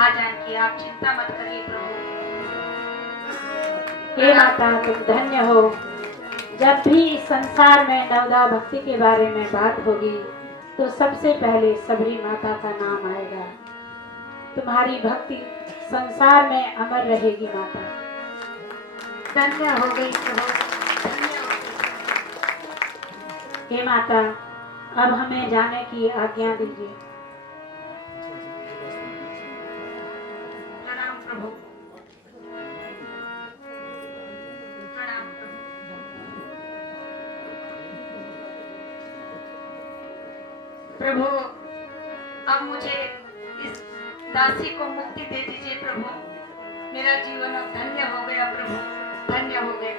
माँ जानकी आप चिंता मत करिए प्रभु। हे माता तुम धन्य हो। जब भी इस संसार में नवदा भक्ति के बारे में बात होगी तो सबसे पहले सबरी माता का नाम आएगा। तुम्हारी भक्ति संसार में अमर रहेगी माता। धन्य हो गई प्रभु, धन्य हो गई। हे माता अब हमें जाने की आज्ञा दीजिए। प्रणाम प्रभु, प्रणाम प्रभु। प्रभु अब मुझे इस दासी को मुक्ति दे दीजिए प्रभु। मेरा जीवन अब धन्य हो गया प्रभु, धन्य हो गया।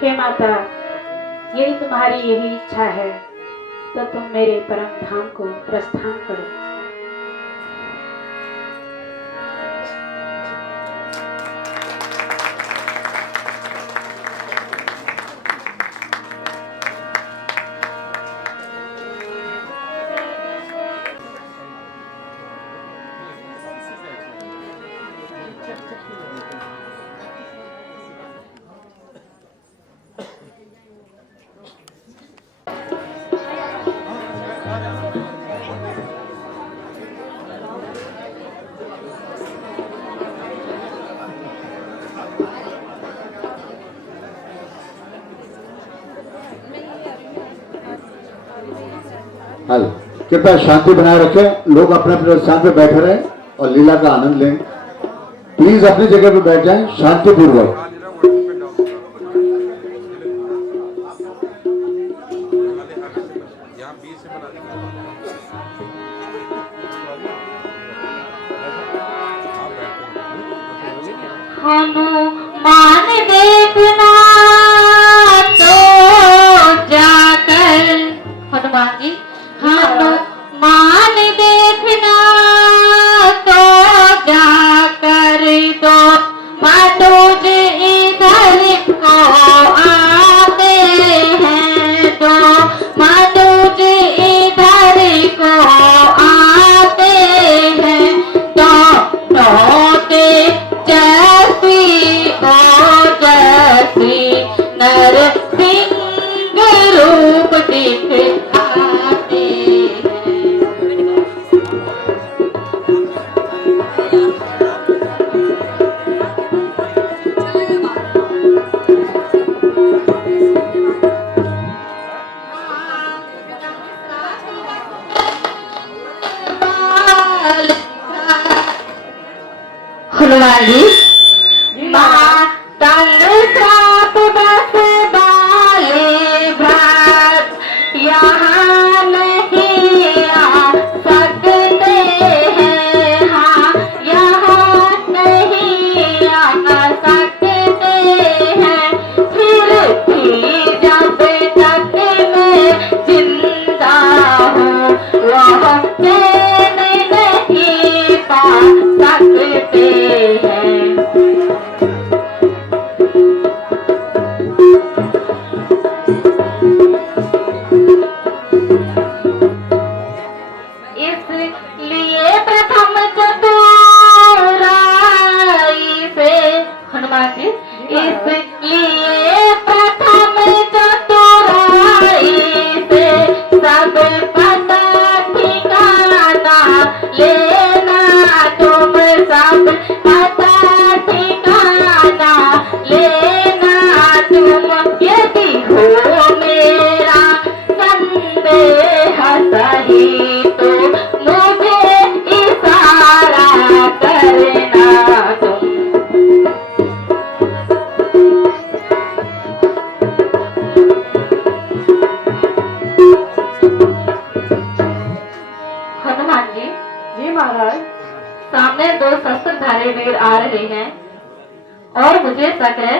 हे माता यदि तुम्हारी यही इच्छा है तो तुम मेरे परम धाम को प्रस्थान करो। हल कृपया शांति बनाए रखें। लोग अपने अपने स्थान पर बैठे रहें और लीला का आनंद लें। प्लीज अपनी जगह पर बैठ जाएं शांतिपूर्वक। हनुमान देखना तो जाकर, हनुमान जी हनुमान देखना तो जाकर दो मनुज इधर को आते हैं, दो मनुज इधर को आते हैं, दोनों के जैसी नरसिंह रूप दिखाते हनुमान जी तंग साप बस बाले भ्रात यहाँ नहीं आ सकते हैं, हाँ यहाँ नहीं आ सकते हैं, फिर भी जब तक मैं जिंदा हूँ वह चैन नहीं पा सकते हैं। इसलिए प्रथम चतुराई से, हनुमान जी इसलिए प्रथम चतुराई से सब पता ठिकाना लेना, तुम सब पता ठिकाना लेना, तुम यदि हो मेरा संदेह सही तो मुझे इशारा करना तुम। हनुमान जी जी महाराज। सामने दो शस्त्रधारी वीर आ रहे हैं और मुझे शक है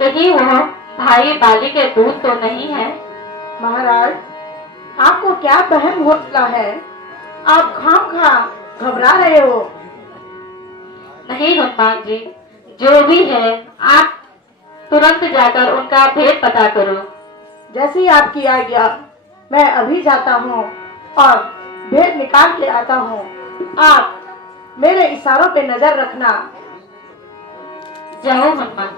कहीं वह भाई बाली के दूत तो नहीं है। महाराज आपको क्या वहम होता है? आप खामखा घबरा रहे हो। नहीं हनुमान जी, जो भी है आप तुरंत जाकर उनका भेद पता करो। जैसी आपकी आज्ञा, मैं अभी जाता हूँ और भेद निकाल के आता हूँ। आप मेरे इशारों पे नजर रखना। जाओ मम्मा।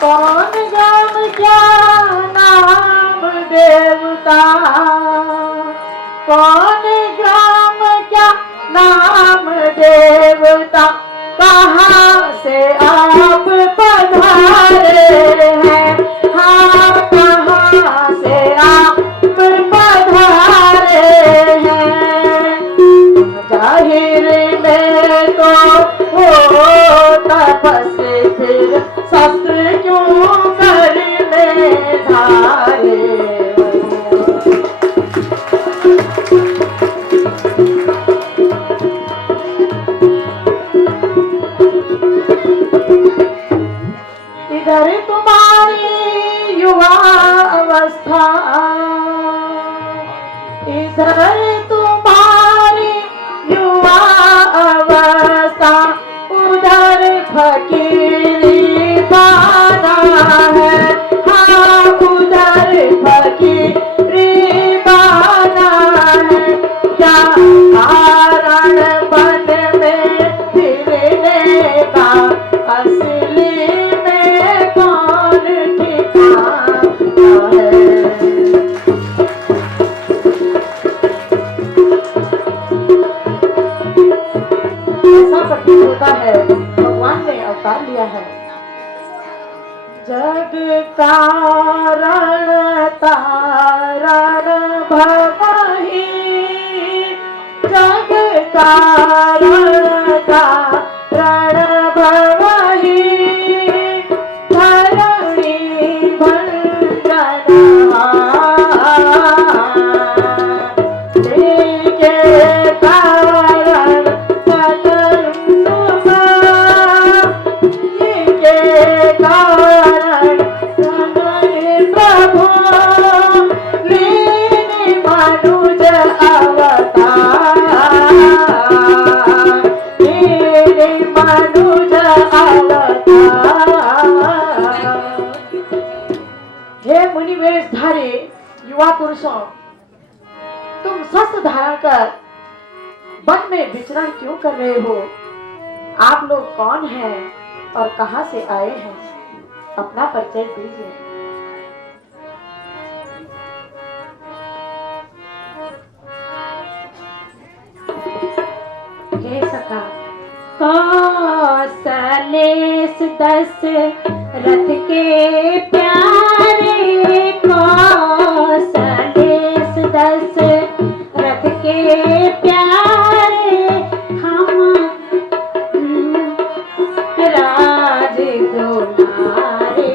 कौन जाम क्या नाम देवता, कौन ग्राम क्या नाम देवता, कहाँ से आप पधारे हैं, हाँ कहाँ से आप पधारे हैं। जाहिर में तो हो तपस फिर शस्त्र क्यों करने धारे। इधर तुम्हारी युवा अवस्था, इधर तुम्हारी युवा अवस्था, उधर फकीरी बाना है, हाँ उधर फकीरी बाना है। क्या कारण बन में फिरने का, असली में कौन ठिकाना है। ऐसा प्रतीत होता है भगवान ने अवतार लिया है। जग कारण तारण भवहि, जग कारण तारण भवहि, धरणी भंजन के कारण कारण प्रभु वाले युवा पुरुषों, तुम शस्त्र धारण कर वन में विचरण क्यों कर रहे हो? आप लोग कौन हैं और कहां से आए हैं? अपना परिचय दीजिए। हे सखा, कौशलेश दशरथ के प्यारे, कौशलेश दशरथ के प्यारे, हम राज दुलारे,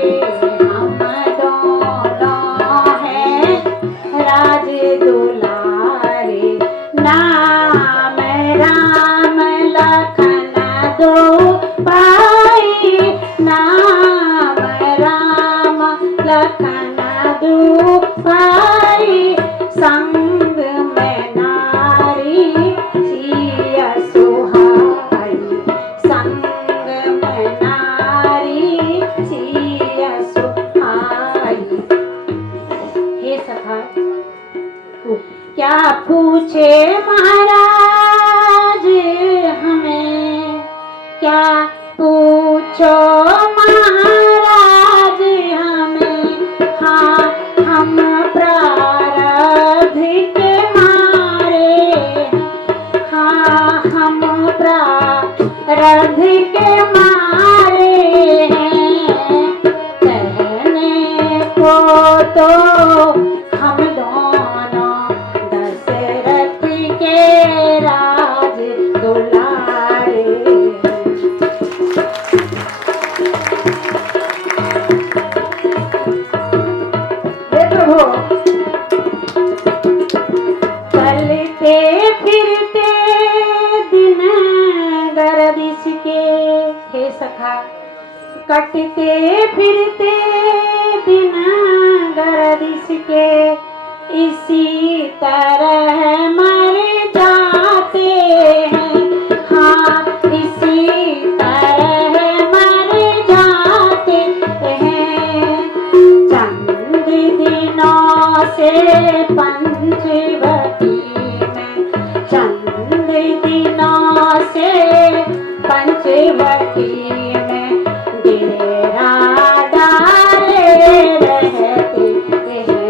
हम दोनों हैं राज दुलारे। नाम राम लखन दो पाई, नाम राम लखन दो पाई, संग में नारी सिया सुहाई, संग में नारी सिया सुहाई। हे सखा, क्या पूछे महाराज हमें, क्या पूछो महाराज हमें, हाँ हम प्रारब्ध के मारे, हाँ हम प्रारब्ध के मारे हैं। कहने को तो हम दोनों दशरथ के राज दुलारे। हे प्रभु, चलते फिरते दिन गर्दिश के, हे सखा, कटते फिरते दिन गर्दिश के, इसी तरह मर जाते हैं, हाँ इसी तरह मर जाते हैं। चंद दिनों से पंचवटी में, चंद दिनों से पंचवटी में डेरा डाले रहते हैं।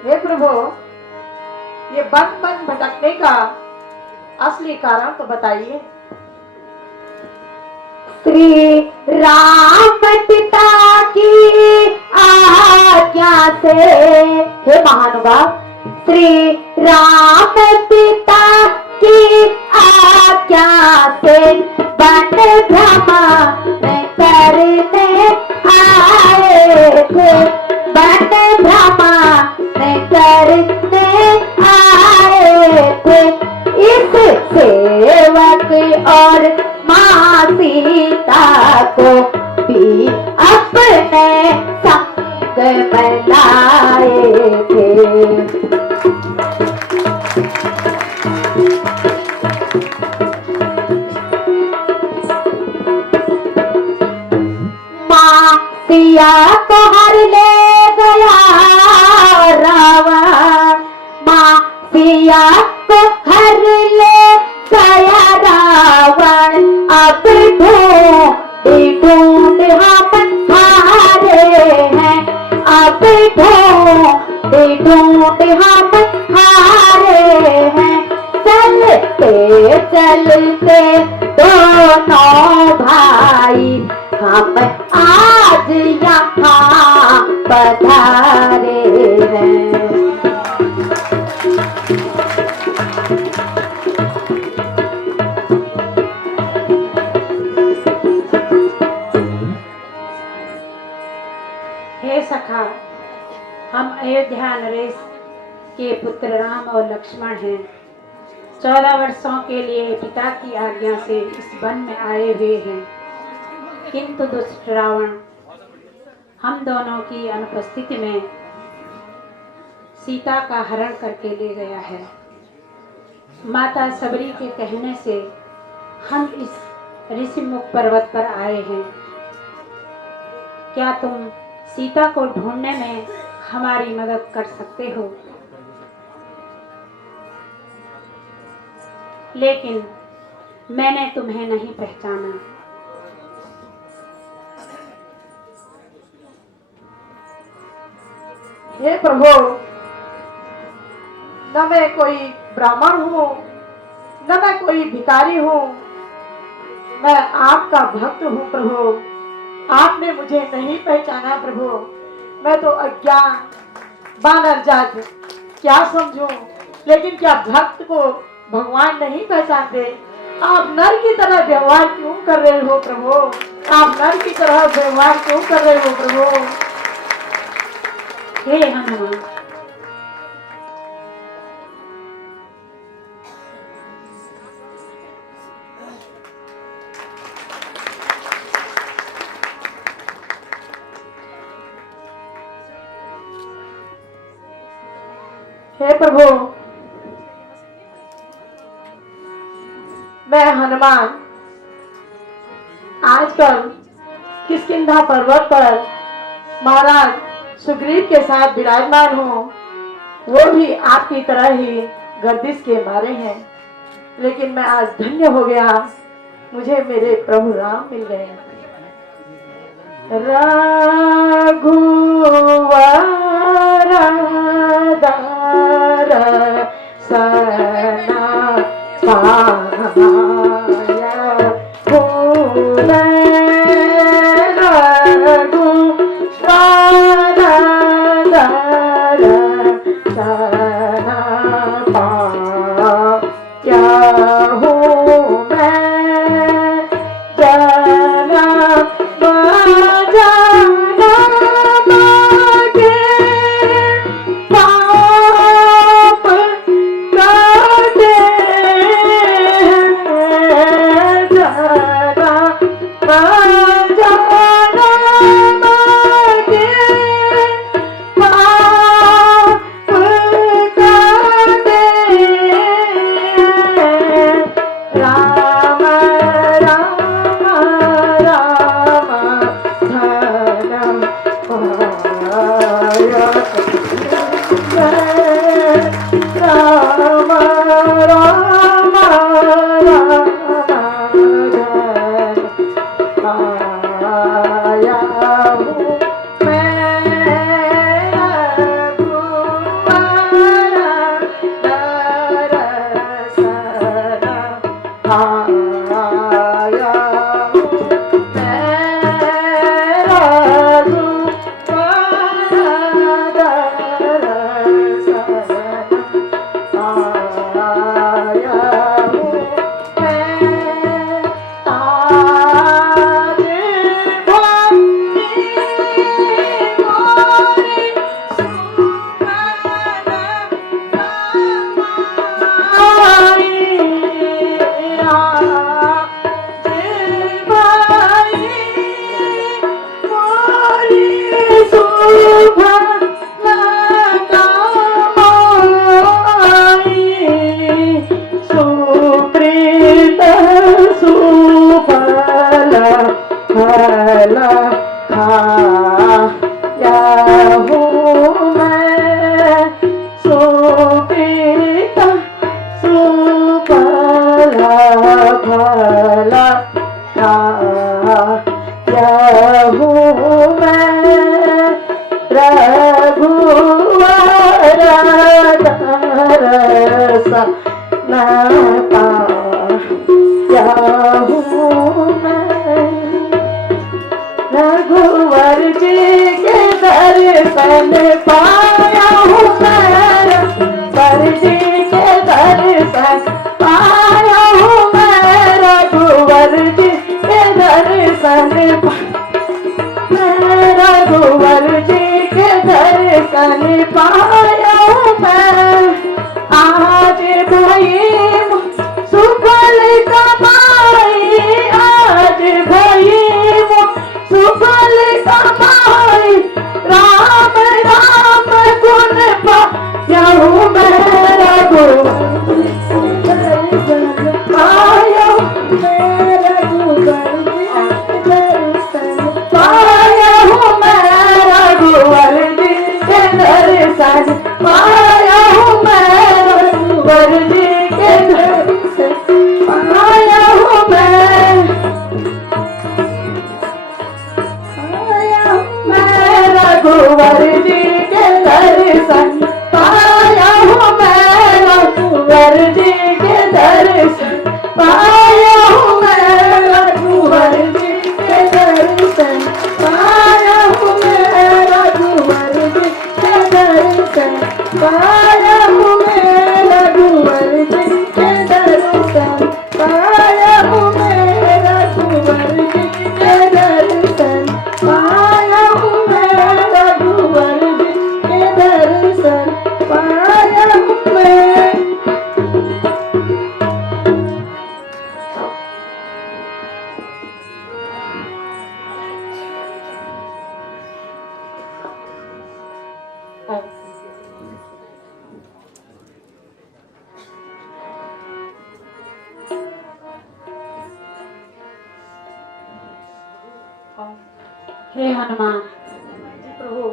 हे प्रभु, ये वन वन भटकने का असली कारण तो बताइए। श्री राम पिता की आज्ञा से, हे महानुभाव, श्री राम पिता की आज्ञा से वन भ्रमण करने आए थे, वन भ्रमण करने आए थे। इस सेवक और माँ सीता को भी अपने संग में लाए थे। माँ सिया को हर ले गया रावण, माँ सिया को हर ले गया रावण। अब ढूंढ ढूंढ हम हारे हैं, अब ढूंढ ढूंढ हम हारे हैं। चलते चलते दोनों भाई हम आज यहाँ पधारे हैं। हे सखा, हम अयोध्या नरेश के पुत्र राम और लक्ष्मण हैं। 14 वर्षों के लिए पिता की आज्ञा से इस वन में आए हुए हैं, किंतु दुष्ट रावण हम दोनों की अनुपस्थिति में सीता का हरण करके ले गया है। माता सबरी के कहने से हम इस ऋषिमुख पर्वत पर आए हैं। क्या तुम सीता को ढूंढने में हमारी मदद कर सकते हो? लेकिन मैंने तुम्हें नहीं पहचाना। हे प्रभु, न मैं कोई ब्राह्मण हूँ, न मैं कोई भिखारी हूँ, मैं आपका भक्त हूँ प्रभु। आपने मुझे नहीं पहचाना प्रभु। मैं तो अज्ञान बानर जात क्या समझूं, लेकिन क्या भक्त को भगवान नहीं पहचानते? आप नर की तरह व्यवहार क्यों कर रहे हो प्रभु? आप नर की तरह व्यवहार क्यों कर रहे हो प्रभु? हे हनुमान, हे प्रभु, मैं हनुमान आजकल किष्किंधा पर्वत पर महाराज सुग्रीव के साथ विराजमान हूँ। वो भी आपकी तरह ही गर्दिश के मारे हैं, लेकिन मैं आज धन्य हो गया, मुझे मेरे प्रभु राम मिल गए। रघुवर जी के दर्शन पाया हूँ मैं, रघुवर जी के दर्शन पाया हूँ मैं, रघुवर जी के दर्शन रघुवर जी के दर्शन पाया हूँ मैं। आज भाई सुफल कमाई, आज भाई सुफल कमाई, राम राम गुण पाया हूँ मैं, रघुवर हे हनुमान, जी प्रभु।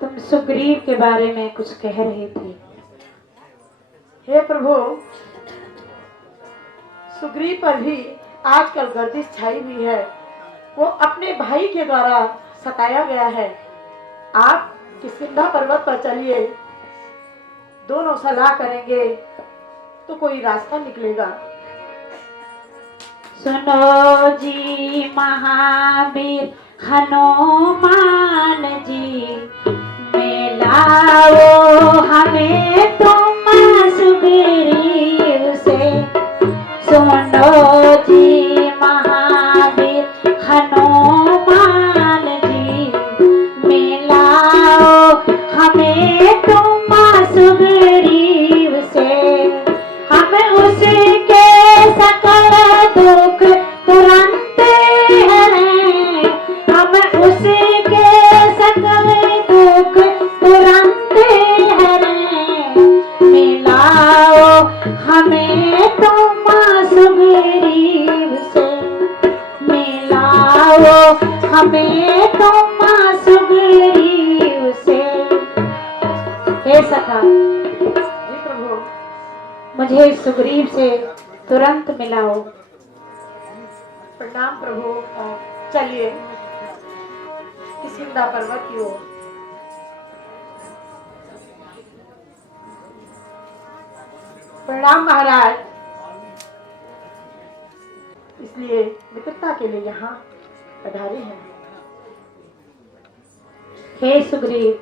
तुम सुग्रीव के बारे में कुछ कह रहे थे। हे प्रभु, सुग्रीव पर भी आजकल गर्दिश छाई हुई है। वो अपने भाई के द्वारा सताया गया है। आप किष्किंधा पर्वत पर चलिए, दोनों सलाह करेंगे तो कोई रास्ता निकलेगा। सुनो जी महावीर हनुमान जी, मिलाओ हमें तुम सुग्रीव से। सुनो जी महावीर हनुमान जी, मिलाओ हमें तुम सुग्रीव से। हम उसके सकल दुख तुरंत हरें, हम उसके सकल दुख तुरंत हरें। मिलाओ हमें तुम सुग्रीव से, मिलाओ हमें तुम सुग्रीव से। हे सखा, जी प्रभु। मुझे सुग्रीव से तुरंत मिलाओ। प्रणाम प्रभु। चलिए किष्किंधा पर्वत की ओर। प्रणाम महाराज। इसलिए मित्रता के लिए यहाँ पधारे हैं। हे सुग्रीव,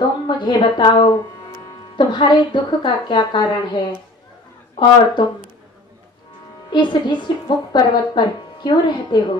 तुम मुझे बताओ तुम्हारे दुख का क्या कारण है और तुम इस ऋषिमुख पर्वत पर क्यों रहते हो?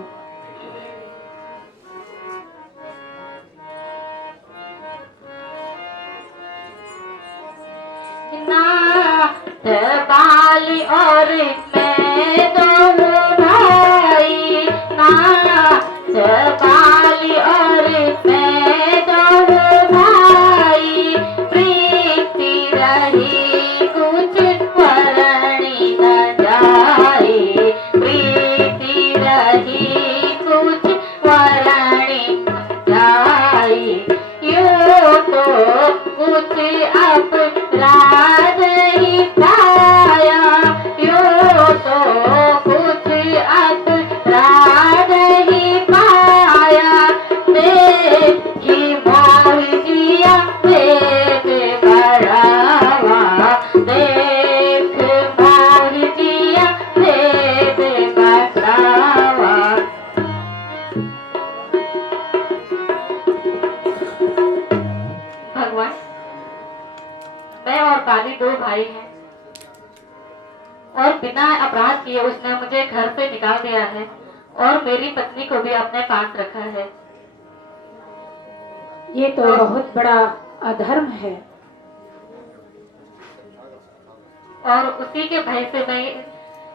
नाथ बाली और मैं दोनों भाई, नाथ बाली और मैं दोनों भाई। प्रीति रही कुछ वर्णी न जाए, प्रीति रही कुछ वर्णी न जाए। यूं तो कुछ अपराध ही पाया, यूं तो कुछ अपराध ही पाया। देखी मोह जिया देख बढ़ावा, देख मोह जिया देख बढ़ावा। भगवान, मैं और बाली दो भाई हैं और बिना अपराध किए उसने मुझे घर से निकाल दिया है और मेरी पत्नी को भी अपने पास रखा है। ये तो बहुत बड़ा अधर्म है। और उसी के भय से मैं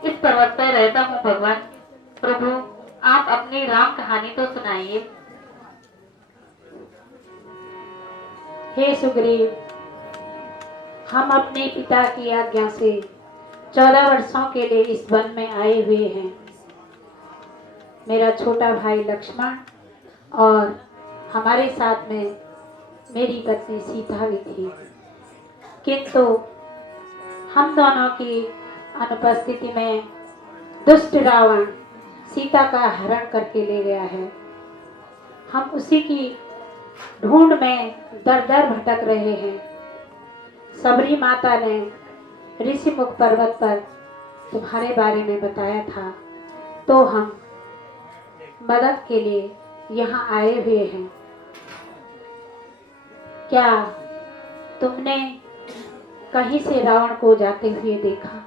इस पर्वत पर रहता हूँ। भगवान प्रभु, आप अपनी राम कहानी तो सुनाइए। हे सुग्रीव, हम अपने पिता की आज्ञा से 14 वर्षों के लिए इस वन में आए हुए हैं। मेरा छोटा भाई लक्ष्मण और हमारे साथ में मेरी पत्नी सीता भी थी, किंतु हम दोनों की अनुपस्थिति में दुष्ट रावण सीता का हरण करके ले गया है। हम उसी की ढूंढ में दर दर भटक रहे हैं। सबरी माता ने ऋषिमुख पर्वत पर तुम्हारे बारे में बताया था, तो हम मदद के लिए यहाँ आए हुए हैं। क्या तुमने कहीं से रावण को जाते हुए देखा?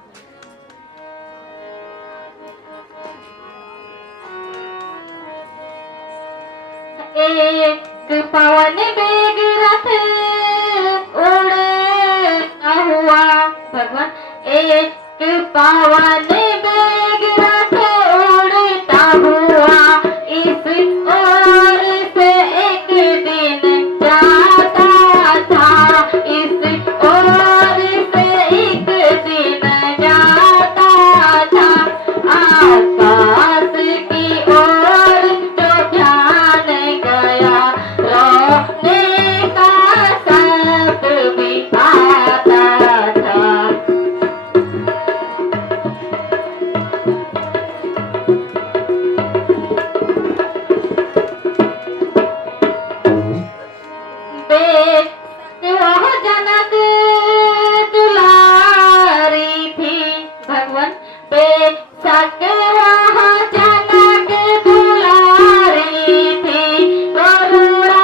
एक पवन बेग रथ उड़ता हुआ, भगवान एक पवन बेग रथ उड़ता हुआ, इस ओर से एक दिन जाता था, इस ओर से एक दिन जाता था। आकाश की भगवान बेशक वहाँ जनक बुला रही थी, करुणा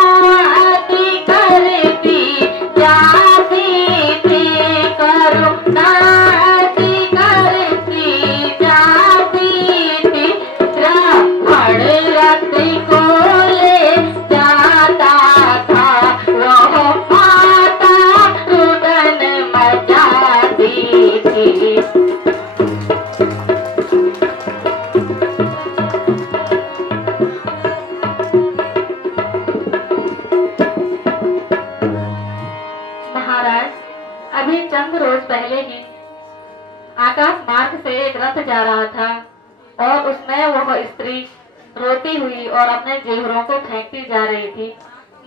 अति करती जाती थी, करुणा अति करती जाती थी। रावण रथ को ले जाता था, वह माता रुदन मचाती थी। महाराज, अभी चंद रोज पहले ही आकाश मार्ग से एक रथ जा रहा था और उसमें वह स्त्री रोती हुई और अपने जेवरों को फेंकती जा रही थी।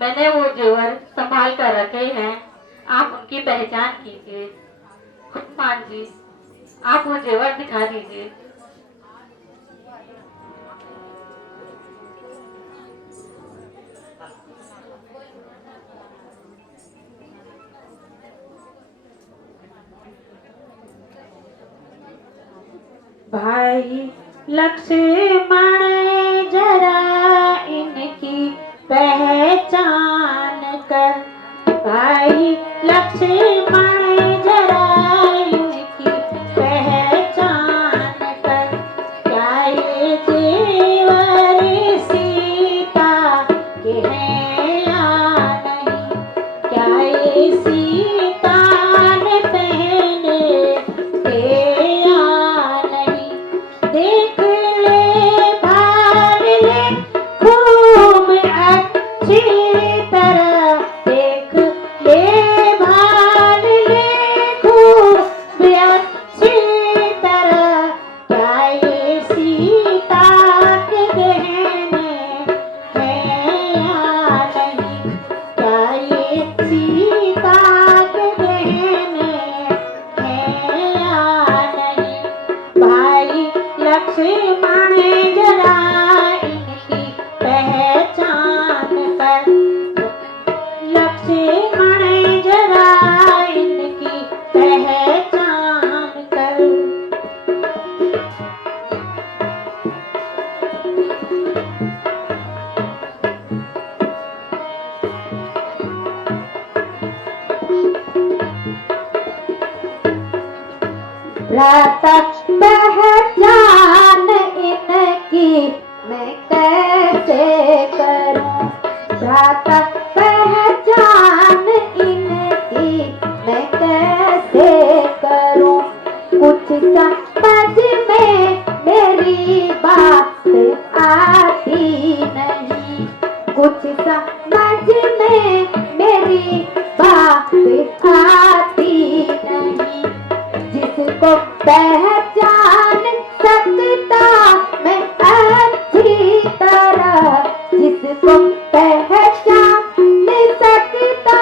मैंने वो जेवर संभाल कर रखे हैं, आप उनकी पहचान कीजिए। हनुमान जी, आप वो जेवर दिखा दीजिए। भाई लक्ष्मण जरा इनकी पहचान कर, भाई लक्ष्मण जरा इनकी पहचान कर, क्या ये जेवर सीता के हैं या नहीं, क्या ये सीता ने पहने थे या नहीं। देख ले भाल ले खूब अच्छी तरह, देख ले भाल ले खूब अच्छी तरह, क्या ये सीता के गहने हैं या नहीं, क्या ये सीता के गहने हैं या नहीं। भाई लक्ष्मण जरा इनकी पहचान कर, लक्ष्मण जरा इनकी पहचान कर। भ्राता पहचान इनकी मैं कैसे करूं, भ्राता पहचान इनकी मैं कैसे करूं। कुछ समझ में मेरी बात आती नहीं, कुछ समझ में मेरी बात आती नहीं। जिसको पहचान सकता मैं अच्छी तरह, जिसको पहचान सकता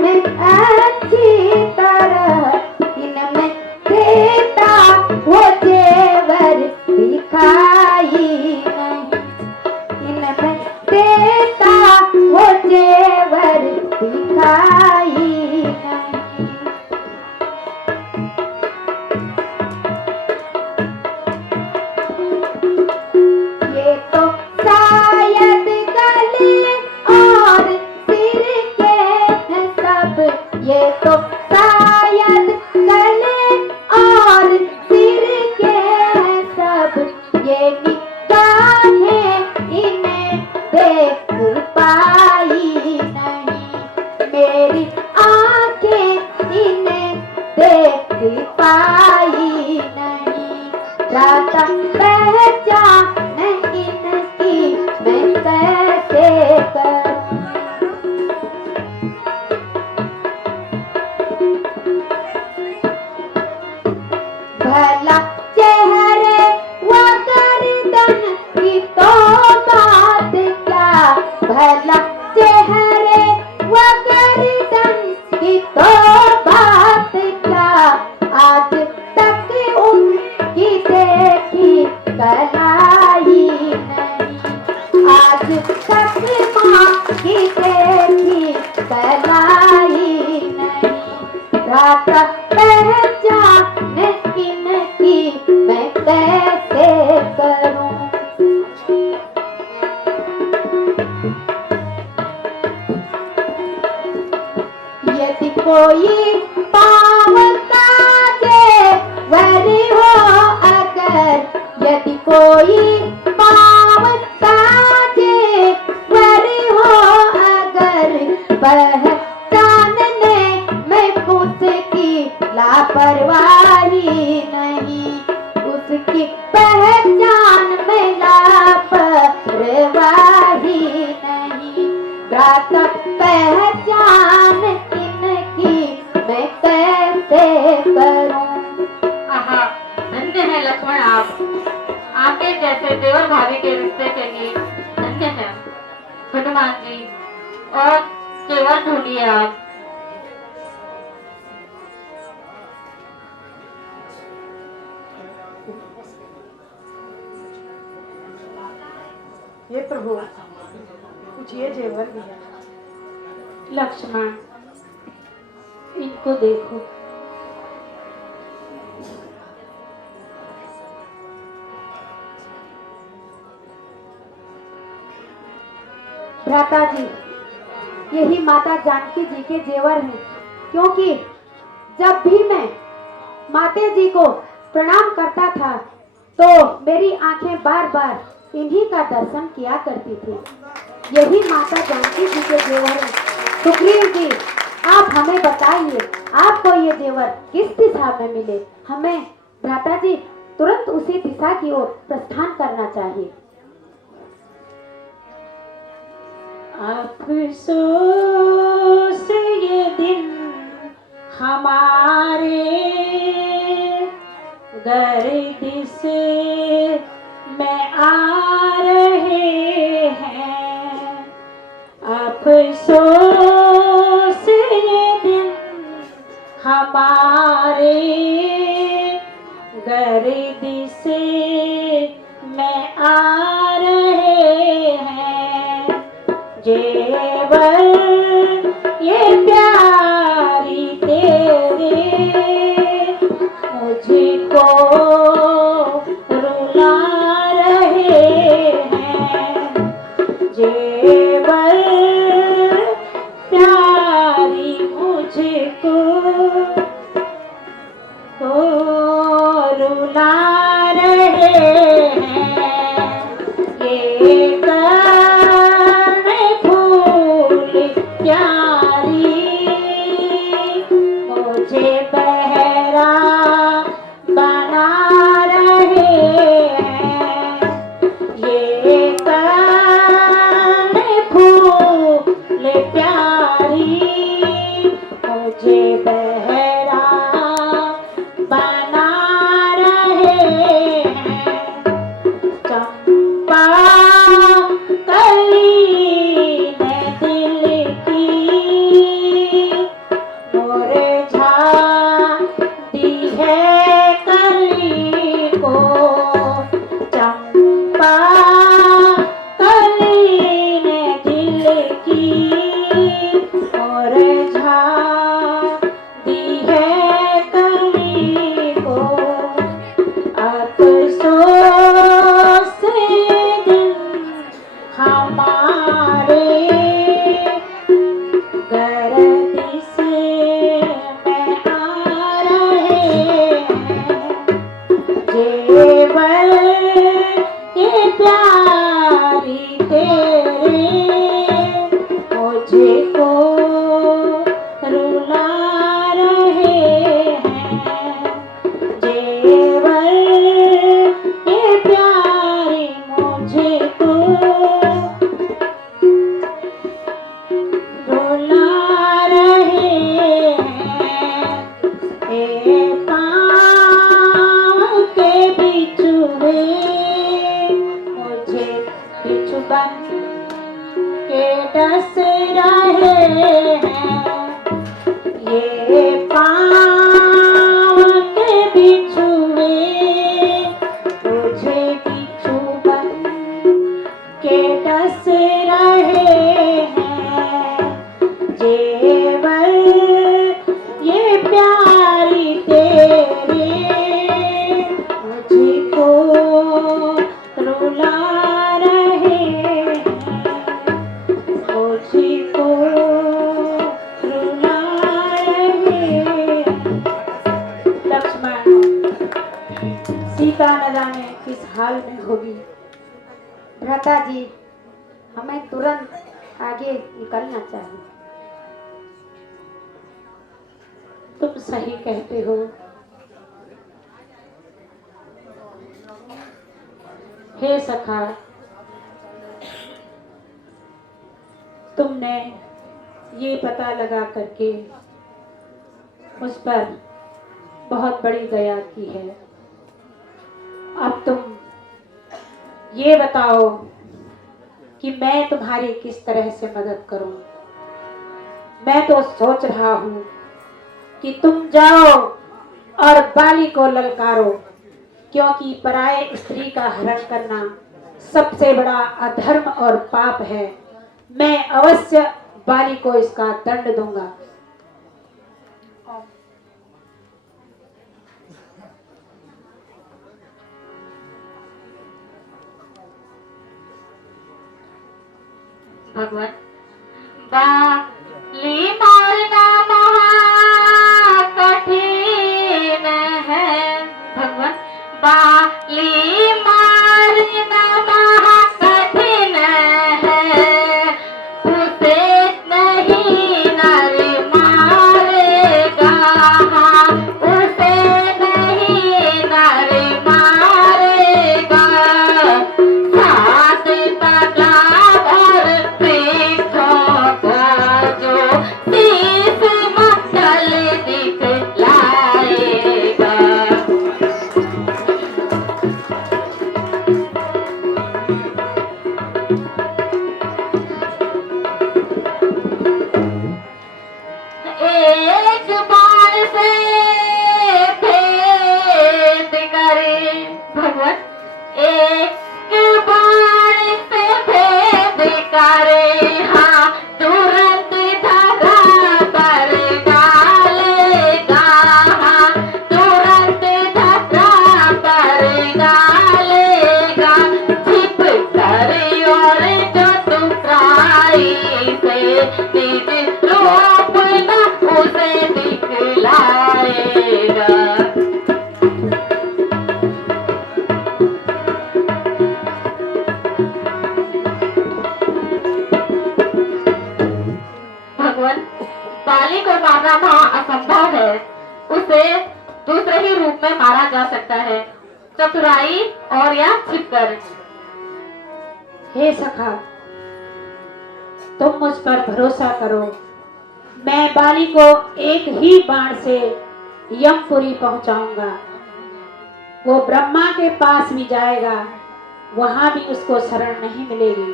मैं अच्छी तरह, इनमें देता वो जेवर दिखाई नहीं, इनमें देता वो जेवर दिखाई नहीं। ये तो शायद गले और सिर के हैं सब, ये तो शायद गले और सिर के हैं सब, ये निगाहें इन्हें देख पाई नहीं, मेरी आंखें इन्हें देख पाई नहीं। राता पहचान इनकी मैं कैसे करूं। भला चेहरे व गर्दन की तो बात क्या, भला चेहरे व गर्दन की तो बात क्या। आज तक उनकी देखी कलाई नहीं, आज तक माँ की देखी कलाई नहीं। रात पहचान इनकी मैं कैसे करूं। यदि कोई पावता के वरी हो अगर, यदि कोई पावता के वरी हो अगर, पहचानने में उसकी लापरवाही नहीं, उसकी पहचान में लापरवाही नहीं। भ्राता पहचान इनकी मैं कैसे करूं। आहा, धन्य है लक्ष्मण आप, आपके जैसे देवर भाभी के रिश्ते के लिए धन्य है। हनुमान जी और देवर ढूंढिए आप। ये प्रभु कुछ ये जेवर भी है। लक्ष्मण, इनको देखो। भ्राता जी, यही माता जानकी जी के जेवर हैं, क्योंकि जब भी मैं माता जी को प्रणाम करता था तो मेरी आंखें बार बार इन्हीं का दर्शन किया करती थी। यही माता जानकी जी के जेवर हैं। सुग्रीव जी, आप हमें बताइए, आपको ये जेवर किस दिशा में मिले? हमें भ्राता जी तुरंत उसी दिशा की ओर प्रस्थान करना चाहिए। अफसोस ये दिन हमारे गर्दिश में आ रहे हैं। अफसोस ये दिन हमारे गर्दिश में आ रहे हैं। जेवर ये प्यारी तेरे मुझको रुला रहे हैं। जेवर प्यारी मुझको रुला रहे हैं। ये मुझे बहरा बना रहे हैं। ये काने फूल प्यारी मुझे बहरा बना रहे हैं। चंपा कली ने दिल की मुरझा दी है कली को। चंपा कली ने दिल की मुरझा दी है कली को। अफसोस दिन हमारे गर्दिश में आ रहे हैं। जेवर ये प्यारी तेरे मुझको रुला रहे हैं। जेवर ये प्यारी मुझको रुला रहे हैं। पाँव के बीच सीता न जाने किस हाल में होगी। भ्राता जी, हमें तुरंत आगे निकलना चाहिए। तुम सही कहते हो। हे सखा, तुमने ये पता लगा करके मुझ पर बहुत बड़ी दया की है। अब तुम ये बताओ कि मैं तुम्हारी किस तरह से मदद करूं। मैं तो सोच रहा हूं कि तुम जाओ और बाली को ललकारो, क्योंकि पराये स्त्री का हरण करना सबसे बड़ा अधर्म और पाप है। मैं अवश्य बाली को इसका दंड दूंगा। भगवान, बाली मारना महा कठिन है। भगवान, बाली मारना महा कठिन है। उसे नहीं नर मारेगा, उसे नहीं नर मारेगा। साथ पगला और पीठों को जो शीश मक्खल दिखलाएगा। एक बार से भेद करे। भगवान, एक बार से भेद करे। हाँ, तुरंत धरा पर डालेगा। हाँ, तुरंत धरा पर डालेगा। छिप कर और जो टुकराई से निज रूप न उसे दिखलाएगा। भगवान, बाली को मारना वहाँ असंभव है। उसे दूसरे ही रूप में मारा जा सकता है, चतुराई और या छिपकर। हे सखा, तुम मुझ पर भरोसा करो। मैं बाली को एक ही बाण से यमपुरी पहुंचाऊंगा। वो ब्रह्मा के पास भी जाएगा, वहां भी उसको शरण नहीं मिलेगी।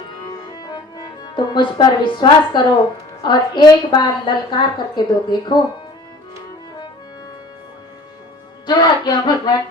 तुम मुझ पर विश्वास करो और एक बार ललकार करके दो देखो। जो आज्ञा भगवान।